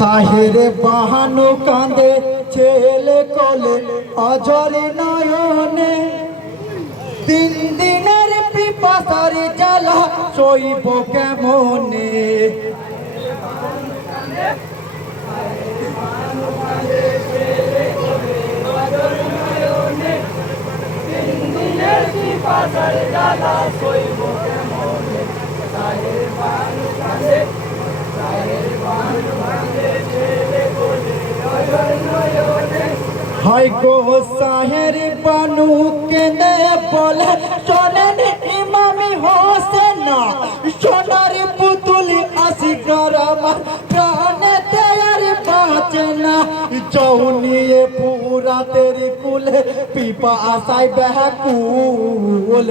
সাহেরে বাহানো কাঁদে ছেলে কোলে অঝরে নয়নে, তিন দিনের পিপাসার জ্বালা সইব কেমনে। হাই গো সাহের বানু কেঁদে বলে শোনেন ইমামি হোসেন না, সোনার পুতুল আসিকর আমার প্রাণেতে আর বাঁচে না। চৌনিয়ে পুরা তেরি কুলে পিপা আসাই ব্যাকুল,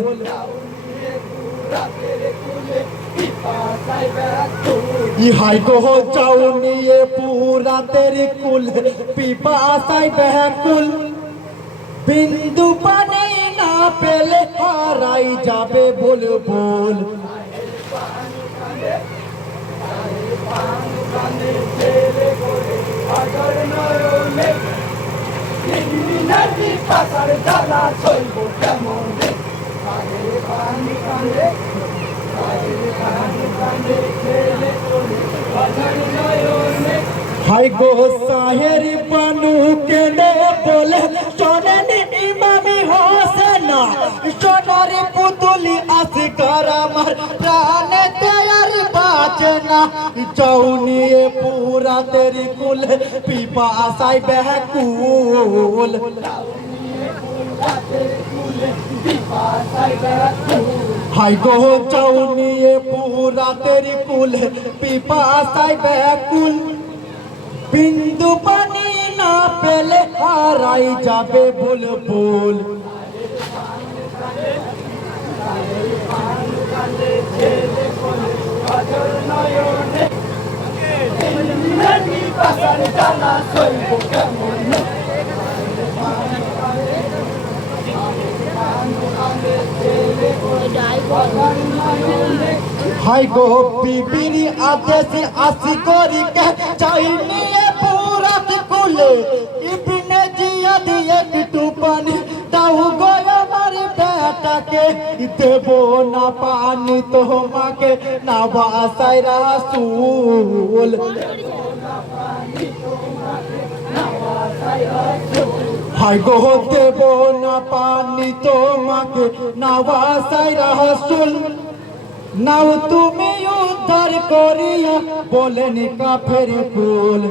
হাই গো চাউনিয়ে পুরা তেরি কুলে পিপা আসাই ব্যাকুল। বিন্দু পানি না পেলে হারাই যাবে বুলবুল। হাই গো সাহের বানু কেঁদে বলে শোনেন ইমামি হোসেন না, সোনার পুতুলি আসিকর আমার প্রাণেতে আর বাঁচে না। চৌনিয়ে পুরা তেরি কুলে পিপা আসাই ব্যাকুল, হাই গো চৌনিয়ে পুরা তেরি কুলে পিপা আসাই ব্যাকুল। বিন্দু পানি না পেলে হারাই যাবে বুলবুল। হাই গো বিবিরি আদেশে আসি করি কে চাই নিয়ে পুরা কুলে, ইবনে জিয়াদ একটু পানি দাও গো আমার বেটাকে। দেব না পানি তোমাকে না বাসাই রাসূল, হাই গো দেব না পানি তোমাকে না বাসাই রাসূল। নাও তুমি উদ্ধার করিয়া বলেন কাফের কুল।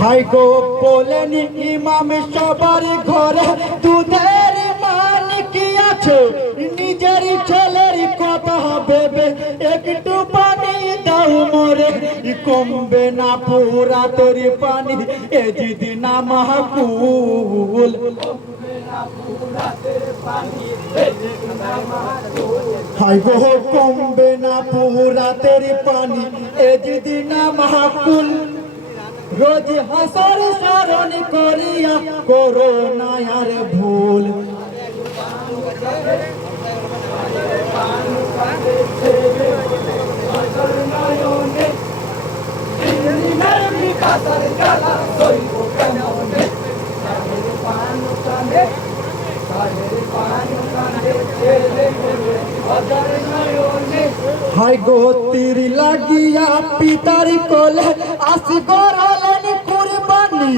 হাই গো বলেন ইমাম সবার ঘরে দুধের মান কি আছে, নিজের ছেলের কথা ভেবে একটু পানি দাও মোরে। কমবে না পুরা তেরি পানি এ যদি না মাহকুল, হাই গো কমবে না পুরা তেরি পানি এ যদি না মাহকুল। রোজ হাসার স্মরণ করিয়া করো না আর ভুল, হাই গো তীর লাগিয়া পিতার কোলে আসি গড়ালেন কুরবানি,